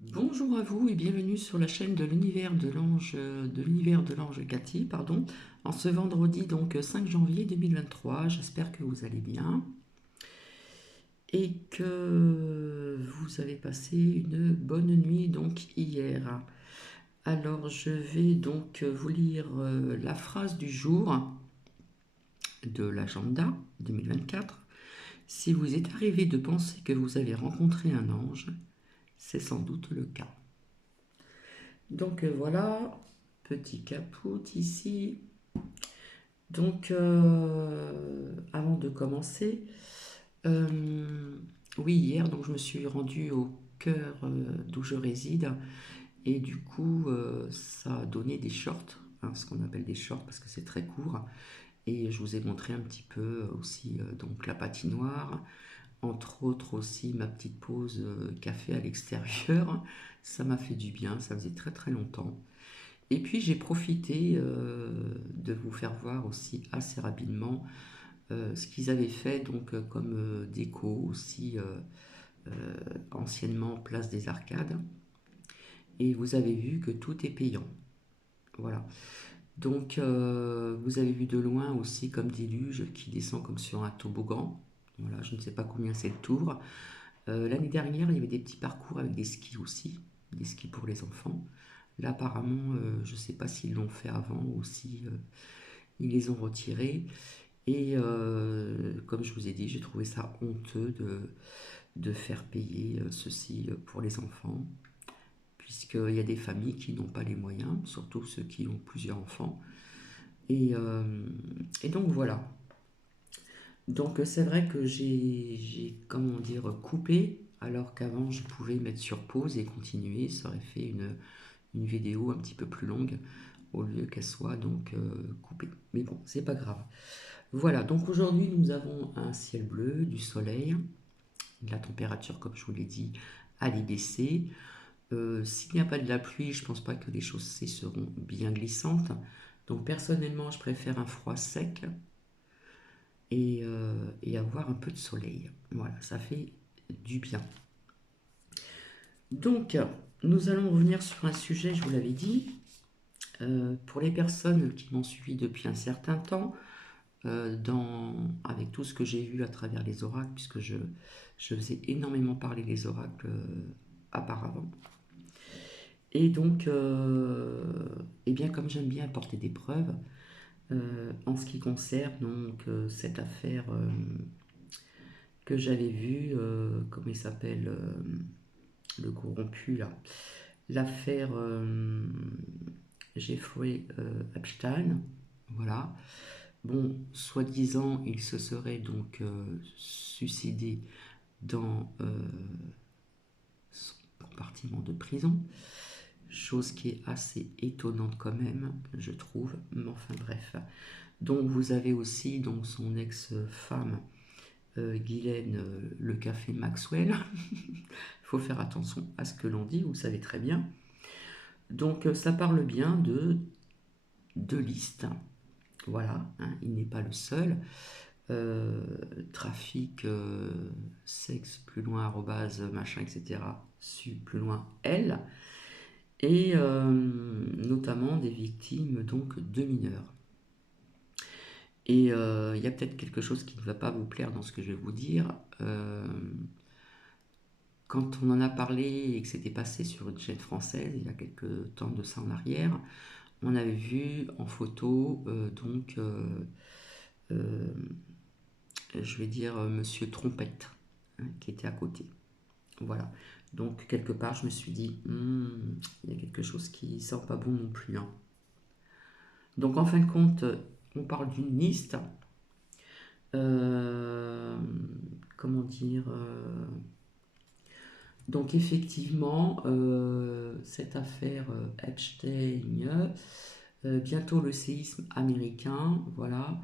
Bonjour à vous et bienvenue sur la chaîne de l'univers de l'ange Cathy, pardon, en ce vendredi donc 5 janvier 2023. J'espère que vous allez bien et que vous avez passé une bonne nuit donc hier. Alors je vais donc vous lire la phrase du jour de l'agenda 2024. Si vous êtes arrivé de penser que vous avez rencontré un ange, c'est sans doute le cas. Donc voilà, petit caput ici. Donc avant de commencer, oui hier donc je me suis rendue au cœur d'où je réside et du coup ça a donné des shorts, hein, ce qu'on appelle des shorts parce que c'est très court et je vous ai montré un petit peu aussi donc la patinoire, entre autres aussi ma petite pause café à l'extérieur. Ça m'a fait du bien, ça faisait très très longtemps. Et puis j'ai profité de vous faire voir aussi assez rapidement ce qu'ils avaient fait donc comme déco aussi anciennement place des Arcades. Et vous avez vu que tout est payant. Voilà. Donc vous avez vu de loin aussi comme déluge qui descend comme sur un toboggan. Voilà, je ne sais pas combien c'est le tour. L'année dernière, il y avait des petits parcours avec des skis aussi, des skis pour les enfants. Là, apparemment, je ne sais pas s'ils l'ont fait avant ou si ils les ont retirés. Et comme je vous ai dit, j'ai trouvé ça honteux de faire payer ceci pour les enfants, puisqu'il y a des familles qui n'ont pas les moyens, surtout ceux qui ont plusieurs enfants. Et, euh, et donc voilà. Donc c'est vrai que j'ai, comment dire, coupé, alors qu'avant je pouvais mettre sur pause et continuer. Ça aurait fait une vidéo un petit peu plus longue au lieu qu'elle soit donc coupée. Mais bon, c'est pas grave. Voilà, donc aujourd'hui nous avons un ciel bleu, du soleil, la température comme je vous l'ai dit allait baisser. S'il n'y a pas de la pluie, je ne pense pas que les chaussées seront bien glissantes. Donc personnellement je préfère un froid sec et avoir un peu de soleil. Voilà, ça fait du bien. Donc nous allons revenir sur un sujet, je vous l'avais dit, pour les personnes qui m'ont suivi depuis un certain temps, avec tout ce que j'ai vu à travers les oracles, puisque je faisais énormément parler les oracles auparavant. Et donc, eh bien, comme j'aime bien apporter des preuves, en ce qui concerne donc, cette affaire que j'avais vue, comment il s'appelle, le corrompu là, l'affaire Jeffrey Epstein, voilà. Bon, soi-disant, il se serait donc suicidé dans son compartiment de prison, chose qui est assez étonnante quand même, je trouve, mais enfin bref. Donc vous avez aussi donc, son ex-femme, Ghislaine Le Café Maxwell. Il faut faire attention à ce que l'on dit, vous savez très bien. Donc ça parle bien de listes. Voilà, hein, il n'est pas le seul. euh, Trafic, sexe, plus loin, arrobase, machin, etc. Su, plus loin, elle. Et notamment des victimes donc de mineurs. Et il y a peut-être quelque chose qui ne va pas vous plaire dans ce que je vais vous dire. Quand on en a parlé et que c'était passé sur une chaîne française, il y a quelques temps de ça en arrière, on avait vu en photo euh, je vais dire Monsieur Trompette, hein, qui était à côté. Voilà. Donc quelque part, je me suis dit, il y a quelque chose qui sent pas bon non plus, hein. Donc en fin de compte, on parle d'une liste. Euh, comment dire Donc effectivement, cette affaire Epstein, bientôt le séisme américain, voilà.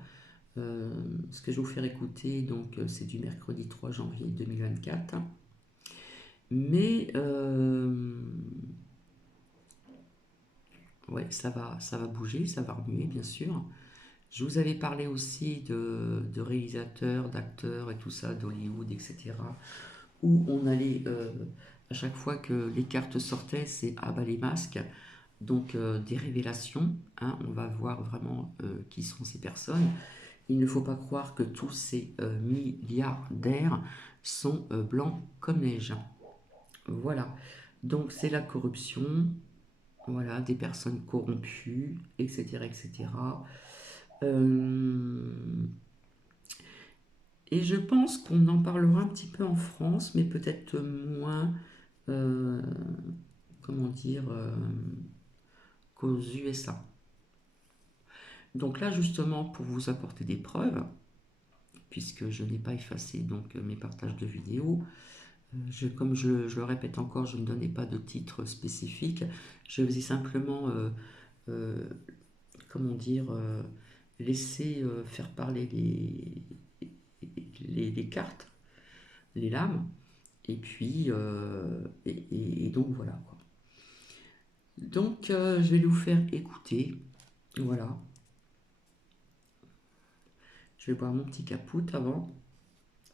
Ce que je vais vous faire écouter, donc c'est du mercredi 3 janvier 2024. Mais ouais, ça va bouger, ça va remuer, bien sûr. Je vous avais parlé aussi de réalisateurs, d'acteurs et tout ça, d'Hollywood, etc., où on allait à chaque fois que les cartes sortaient, c'est ah bah les masques. Donc des révélations, hein, on va voir vraiment qui sont ces personnes. Il ne faut pas croire que tous ces milliardaires sont blancs comme neige. Voilà, donc c'est la corruption, voilà, des personnes corrompues, etc. etc. Euh, et je pense qu'on en parlera un petit peu en France, mais peut-être moins, euh, comment dire, qu'aux USA. Donc là, justement, pour vous apporter des preuves, puisque je n'ai pas effacé donc mes partages de vidéos, comme je le répète encore, je ne donnais pas de titre spécifique, je faisais simplement, euh, comment dire, laisser faire parler les cartes, les lames, et puis, et donc voilà, quoi. Donc je vais vous faire écouter, voilà, je vais boire mon petit capoute avant.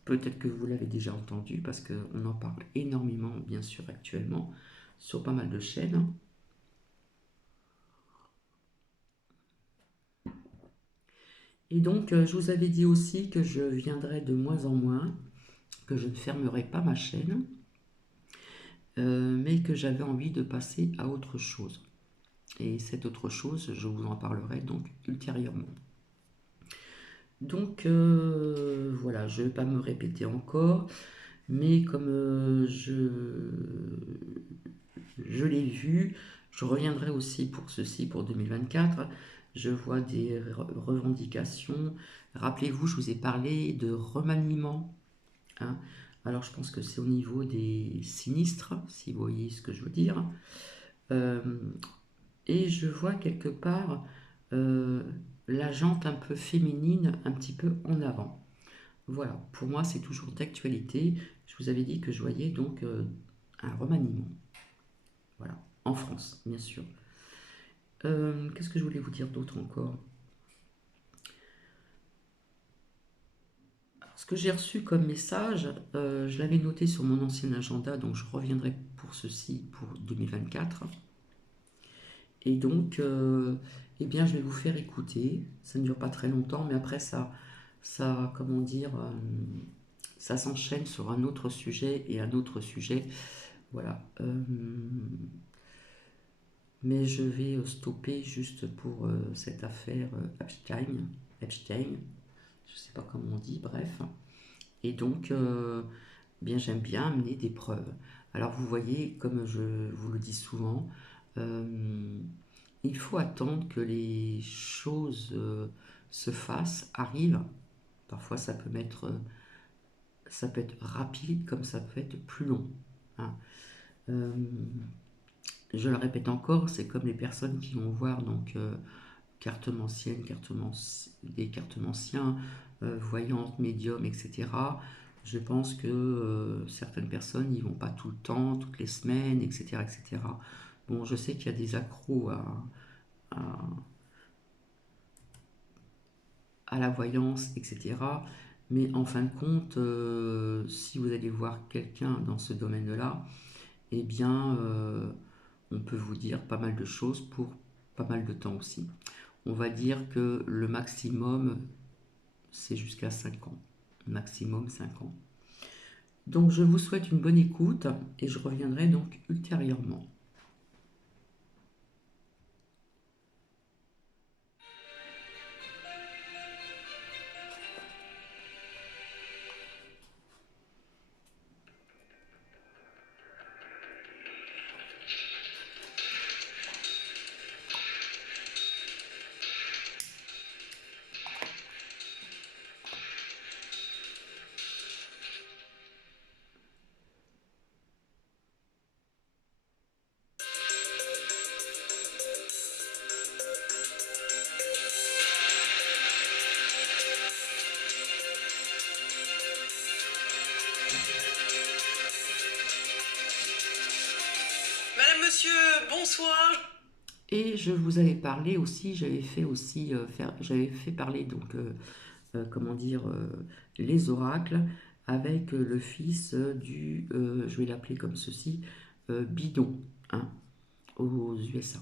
Peut-être que vous l'avez déjà entendu parce qu'on en parle énormément, bien sûr, actuellement, sur pas mal de chaînes. Et donc, je vous avais dit aussi que je viendrai de moins en moins, que je ne fermerai pas ma chaîne, mais que j'avais envie de passer à autre chose. Et cette autre chose, je vous en parlerai donc ultérieurement. Donc, voilà, je ne vais pas me répéter encore, mais comme je l'ai vu, je reviendrai aussi pour ceci, pour 2024. Je vois des revendications. Rappelez-vous, je vous ai parlé de remaniement, hein. Alors, je pense que c'est au niveau des sinistres, si vous voyez ce que je veux dire. Euh, et je vois quelque part euh, la jante un peu féminine, un petit peu en avant. Voilà, pour moi, c'est toujours d'actualité. Je vous avais dit que je voyais donc un remaniement. Voilà, en France, bien sûr. Qu'est-ce que je voulais vous dire d'autre encore? Alors, ce que j'ai reçu comme message, je l'avais noté sur mon ancien agenda, donc je reviendrai pour ceci pour 2024. Et donc, eh bien, je vais vous faire écouter. Ça ne dure pas très longtemps, mais après, comment dire, ça s'enchaîne sur un autre sujet et un autre sujet. Voilà. Mais je vais stopper juste pour cette affaire Epstein, je ne sais pas comment on dit, bref. Et donc, bien, j'aime bien amener des preuves. Alors, vous voyez, comme je vous le dis souvent, il faut attendre que les choses se fassent, arrivent. Parfois, ça peut être rapide, comme ça peut être plus long, hein. Euh, je le répète encore, c'est comme les personnes qui vont voir donc cartomanciennes, des cartomanciens, voyantes, médiums, etc. Je pense que certaines personnes n'y vont pas tout le temps, toutes les semaines, etc. etc. Bon, je sais qu'il y a des accros à, à la voyance, etc. Mais en fin de compte, si vous allez voir quelqu'un dans ce domaine-là, eh bien, on peut vous dire pas mal de choses pour pas mal de temps aussi. On va dire que le maximum, c'est jusqu'à 5 ans. Maximum 5 ans. Donc je vous souhaite une bonne écoute et je reviendrai donc ultérieurement. Madame, monsieur, bonsoir. Et je vous avais parlé aussi, j'avais fait parler donc, comment dire, les oracles. avec le fils du, je vais l'appeler comme ceci, bidon, hein, aux USA.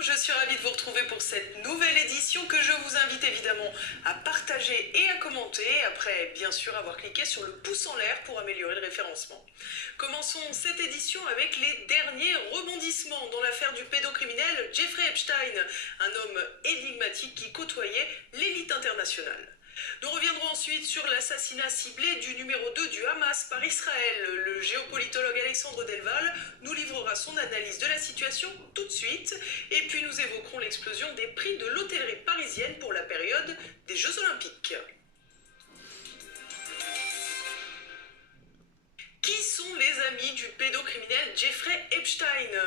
Je suis ravie de vous retrouver pour cette nouvelle édition que je vous invite évidemment à partager et à commenter, après bien sûr avoir cliqué sur le pouce en l'air pour améliorer le référencement. Commençons cette édition avec les derniers rebondissements dans l'affaire du pédocriminel Jeffrey Epstein, un homme énigmatique qui côtoyait l'élite internationale. Nous reviendrons ensuite sur l'assassinat ciblé du numéro 2 du Hamas par Israël. Le géopolitologue Alexandre Delval nous livrera son analyse de la situation tout de suite. Et puis nous évoquerons l'explosion des prix de l'hôtellerie parisienne pour la période des Jeux Olympiques. Qui sont les amis du pédocriminel Jeffrey Epstein?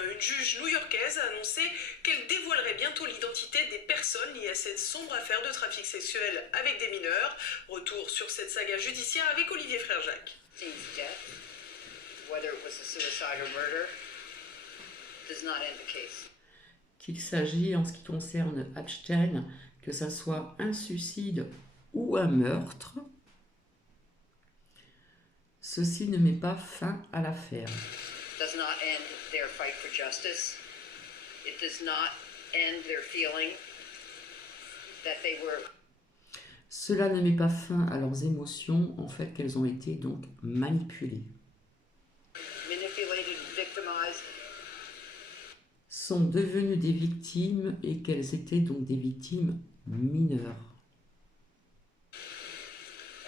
Une juge new-yorkaise a annoncé qu'elle dévoilerait bientôt l'identité des personnes liées à cette sombre affaire de trafic sexuel avec des mineurs. Retour sur cette saga judiciaire avec Olivier Frère-Jacques. Qu'il s'agit, en ce qui concerne Epstein, que ça soit un suicide ou un meurtre, ceci ne met pas fin à l'affaire. Does not end their fight for justice. It does not end their feeling that they were. Cela ne met pas fin à leurs émotions, en fait qu'elles ont été donc manipulées. Manipulated, victimized. Sont devenues des victimes et qu'elles étaient donc des victimes mineures.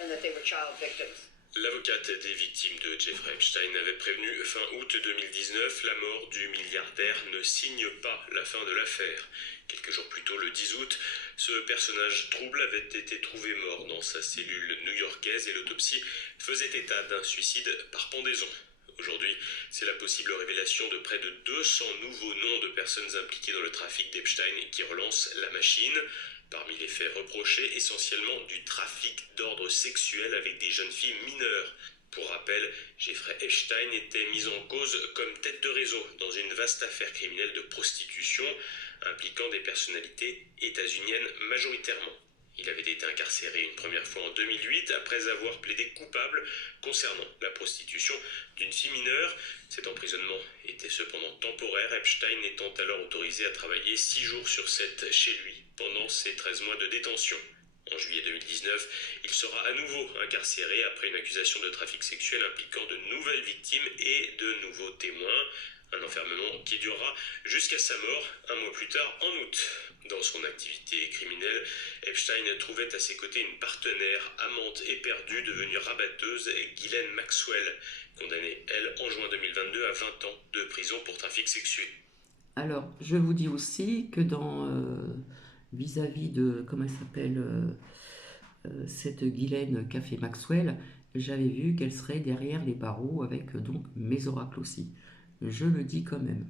And that they were child victims. L'avocate des victimes de Jeffrey Epstein avait prévenu fin août 2019 la mort du milliardaire ne signe pas la fin de l'affaire. Quelques jours plus tôt, le 10 août, ce personnage trouble avait été trouvé mort dans sa cellule new-yorkaise et l'autopsie faisait état d'un suicide par pendaison. Aujourd'hui, c'est la possible révélation de près de 200 nouveaux noms de personnes impliquées dans le trafic d'Epstein qui relance la machine. Parmi les faits reprochés, essentiellement du trafic d'ordre sexuel avec des jeunes filles mineures. Pour rappel, Jeffrey Epstein était mis en cause comme tête de réseau dans une vaste affaire criminelle de prostitution impliquant des personnalités états-uniennes majoritairement. Il avait été incarcéré une première fois en 2008 après avoir plaidé coupable concernant la prostitution d'une fille mineure. Cet emprisonnement était cependant temporaire, Epstein étant alors autorisé à travailler 6 jours sur 7 chez lui pendant ses 13 mois de détention. En juillet 2019, il sera à nouveau incarcéré après une accusation de trafic sexuel impliquant de nouvelles victimes et de nouveaux témoins. Un enfermement qui durera jusqu'à sa mort un mois plus tard en août. Dans son activité criminelle, Epstein trouvait à ses côtés une partenaire, amante éperdue devenue rabatteuse, Ghislaine Maxwell, condamnée, elle, en juin 2022 à 20 ans de prison pour trafic sexuel. Alors, je vous dis aussi que dans vis-à-vis de, comment elle s'appelle, cette Ghislaine qu'a fait Maxwell, j'avais vu qu'elle serait derrière les barreaux avec donc mes oracles aussi. Je le dis quand même.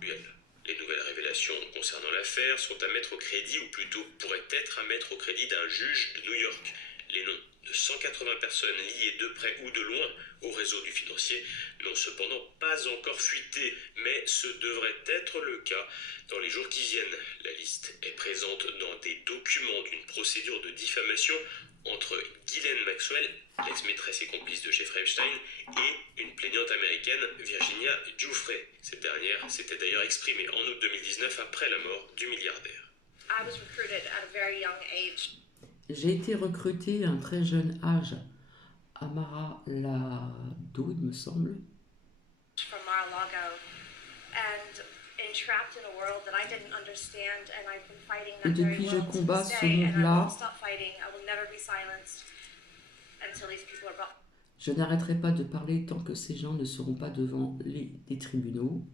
Les nouvelles révélations concernant l'affaire sont à mettre au crédit, ou plutôt pourraient être à mettre au crédit d'un juge de New York. Les noms de 180 personnes liées de près ou de loin au réseau du financier n'ont cependant pas encore fuité, mais ce devrait être le cas dans les jours qui viennent. La liste est présente dans des documents d'une procédure de diffamation entre Ghislaine Maxwell, l'ex-maîtresse et complice de Jeffrey Epstein, et une plaignante américaine, Virginia Giuffre. Cette dernière s'était d'ailleurs exprimée en août 2019 après la mort du milliardaire. I was recruited at a very young age. J'ai été recrutée à un très jeune âge à Mar-a-Lago, il me semble. From Mar-a-Lago and entrapped in a world that I didn't understand and I've been fighting Et that very depuis, je world to combats this ce day and I monde-là. won't stop fighting. I will never be silenced until these people are brought Je n'arrêterai pas de parler tant que ces gens ne seront pas devant des tribunaux.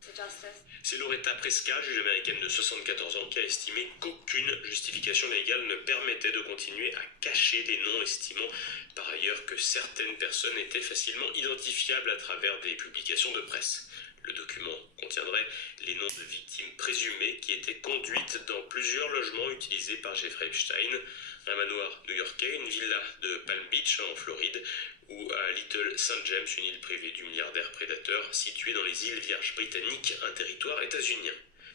to justice. C'est Loretta Preska, juge américaine de 74 ans, qui a estimé qu'aucune justification légale ne permettait de continuer à cacher des noms, estimant par ailleurs que certaines personnes étaient facilement identifiables à travers des publications de presse. Le document contiendrait les noms de victimes présumées qui étaient conduites dans plusieurs logements utilisés par Jeffrey Epstein, un manoir new-yorkais, une villa de Palm Beach en Floride, ou à Little St. James, une île privée du milliardaire prédateur située dans les îles Vierges britanniques, un territoire états-unien.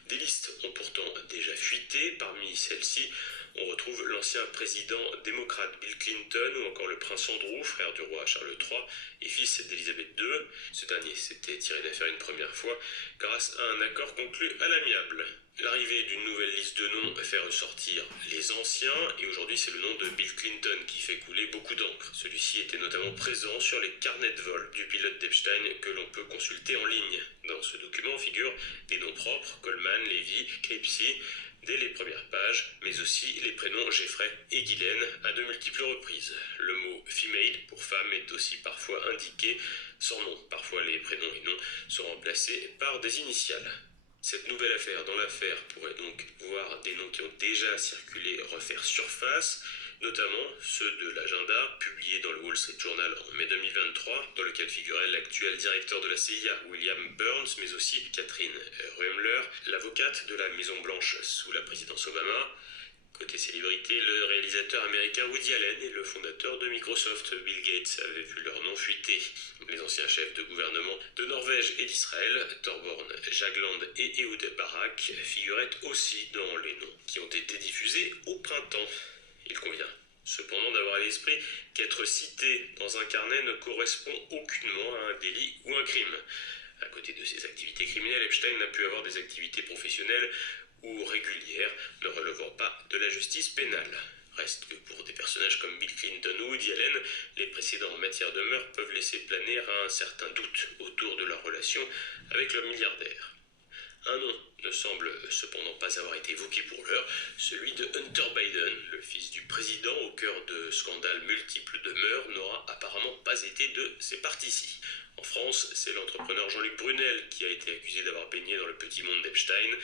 Des listes ont pourtant déjà fuité. Parmi celles-ci, on retrouve l'ancien président démocrate Bill Clinton ou encore le prince Andrew, frère du roi Charles III et fils d'Élisabeth II. Ce dernier s'était tiré d'affaire une première fois grâce à un accord conclu à l'amiable. L'arrivée d'une nouvelle liste de noms fait ressortir les anciens et aujourd'hui c'est le nom de Bill Clinton qui fait couler beaucoup d'encre. Celui-ci était notamment présent sur les carnets de vol du pilote d'Epstein que l'on peut consulter en ligne. Dans ce document figurent des noms propres, Coleman, Levy, Casey, dès les premières pages, mais aussi les prénoms Jeffrey et Ghislaine à de multiples reprises. Le mot female pour femme est aussi parfois indiqué sans nom. Parfois les prénoms et noms sont remplacés par des initiales. Cette nouvelle affaire dans l'affaire pourrait donc voir des noms qui ont déjà circulé refaire surface, notamment ceux de l'agenda publié dans le Wall Street Journal en mai 2023, dans lequel figurait l'actuel directeur de la CIA, William Burns, mais aussi Catherine Ruemmler, l'avocate de la Maison-Blanche sous la présidence Obama. Côté célébrité, le réalisateur américain Woody Allen et le fondateur de Microsoft, Bill Gates, avaient vu leur nom fuiter. Les anciens chefs de gouvernement de Norvège et d'Israël, Thorbjørn Jagland et Ehud Barak, figuraient aussi dans les noms qui ont été diffusés au printemps. Il convient cependant d'avoir à l'esprit qu'être cité dans un carnet ne correspond aucunement à un délit ou un crime. À côté de ses activités criminelles, Epstein n'a pu avoir des activités professionnelles ou régulières ne relevant pas de la justice pénale. Reste que pour des personnages comme Bill Clinton ou Woody Allen, les précédents en matière de meurtre peuvent laisser planer un certain doute autour de leur relation avec le milliardaire. Un nom ne semble cependant pas avoir été évoqué pour l'heure, celui de Hunter Biden, le fils du président au cœur de scandales multiples de meurtres, n'aura apparemment pas été de ces parties-ci. En France, c'est l'entrepreneur Jean-Luc Brunel qui a été accusé d'avoir baigné dans le petit monde d'Epstein.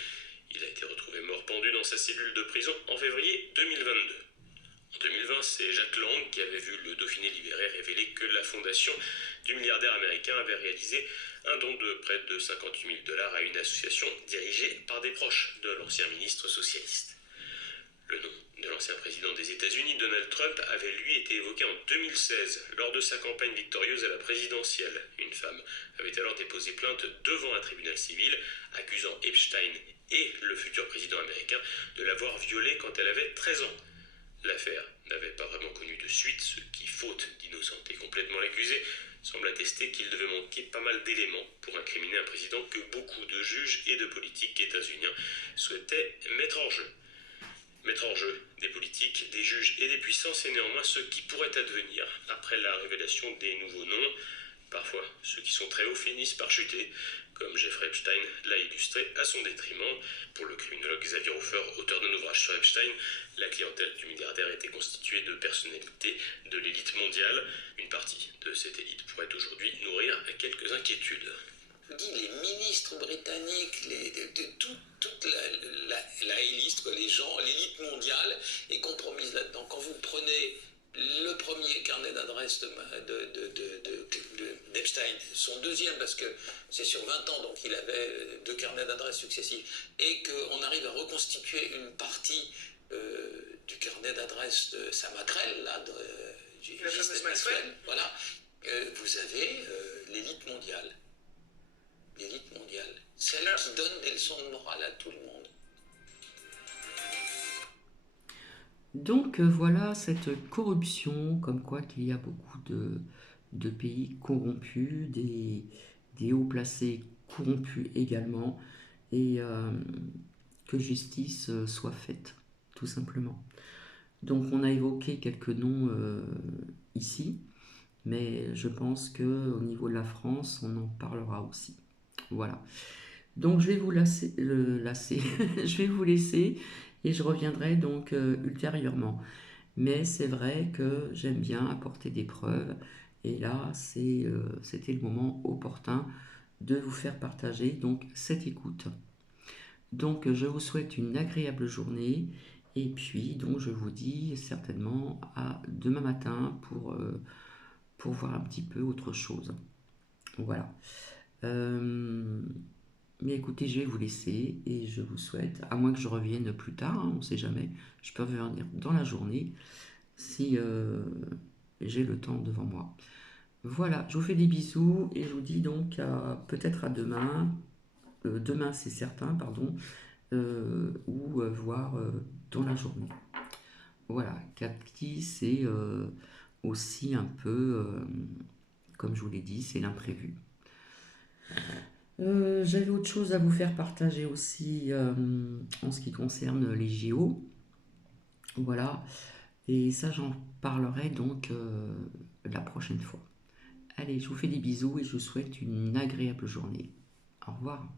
Il a été retrouvé mort pendu dans sa cellule de prison en février 2022. En 2020, c'est Jack Lang qui avait vu le Dauphiné libéré révéler que la fondation du milliardaire américain avait réalisé un don de près de 58 000 $ à une association dirigée par des proches de l'ancien ministre socialiste. Le nom de l'ancien président des États-Unis, Donald Trump, avait lui été évoqué en 2016 lors de sa campagne victorieuse à la présidentielle. Une femme avait alors déposé plainte devant un tribunal civil accusant Epstein et le futur président américain de l'avoir violée quand elle avait 13 ans. L'affaire n'avait pas vraiment connu de suite, ce qui, faute d'innocenter complètement l'accusé, semble attester qu'il devait manquer pas mal d'éléments pour incriminer un président que beaucoup de juges et de politiques états-uniens souhaitaient mettre en jeu. Mettre en jeu des politiques, des juges et des puissances est néanmoins ce qui pourrait advenir après la révélation des nouveaux noms. Parfois, ceux qui sont très hauts finissent par chuter, comme Jeffrey Epstein l'a illustré à son détriment. Pour le criminologue Xavier Hofer, auteur d'un ouvrage sur Epstein, la clientèle du milliardaire était constituée de personnalités de l'élite mondiale. Une partie de cette élite pourrait aujourd'hui nourrir quelques inquiétudes. Je dis, les ministres britanniques, toute la élite, les gens, l'élite mondiale est compromise là-dedans. Quand vous prenez le premier carnet d'adresse d'Epstein, son deuxième, parce que c'est sur 20 ans, donc il avait 2 carnets d'adresse successifs, et qu'on arrive à reconstituer une partie du carnet d'adresse de sa maquerelle, là, la fameuse Maxwell. Voilà, vous avez l'élite mondiale. L'élite mondiale, celle qui donne des leçons de morale à tout le monde. Donc voilà cette corruption, comme quoi qu'il y a beaucoup de pays corrompus, des hauts placés corrompus également, et que justice soit faite, tout simplement. Donc on a évoqué quelques noms ici, mais je pense qu'au niveau de la France, on en parlera aussi. Voilà. Donc je vais vous je vais vous laisser et je reviendrai donc ultérieurement. Mais c'est vrai que j'aime bien apporter des preuves et là c'était le moment opportun de vous faire partager donc cette écoute. Donc je vous souhaite une agréable journée et puis donc je vous dis certainement à demain matin pour voir un petit peu autre chose. Voilà. Mais écoutez, je vais vous laisser et je vous souhaite, à moins que je revienne plus tard, hein, on ne sait jamais, je peux revenir dans la journée si j'ai le temps devant moi. Voilà, je vous fais des bisous et je vous dis donc peut-être à demain, demain c'est certain, pardon, ou voir dans la journée. Voilà, Capti, c'est aussi un peu, comme je vous l'ai dit, c'est l'imprévu. J'avais autre chose à vous faire partager aussi en ce qui concerne les JO. Voilà, et ça j'en parlerai donc la prochaine fois. Allez, je vous fais des bisous et je vous souhaite une agréable journée. Au revoir.